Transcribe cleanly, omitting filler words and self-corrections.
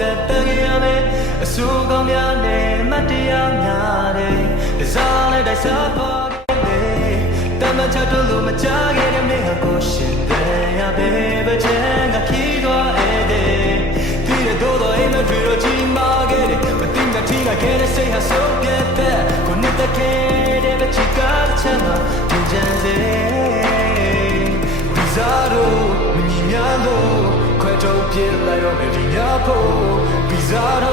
ဖြစ်တဲ့ရမယ်အဆူကောင်းများနဲ့မတရားများတယ်စားလိုက်တဲ့စားပေါ်တယ်တမချတူလို့မကြခဲ့တဲ့မင်းကိုရှင်တယ်ရပဲပဲချင်ကခီးသွားတဲ့ဒီတော့တော့အိမ်မတွေ့တော့ကြီးမာခဲ့တယ်မသိငါထီးကခဲ့တဲ့စိတ်ဟာဆုံးပြတ်တဲ့ကိုနှစ်တကယ်တဲ့မချစ်ကချမ်းသာတင်ကြစေဒီစားတော့မညီများလို့ခွဲထုတ်ပြလိုက်တော့မယ်ဒီညဖို့ပြီးစား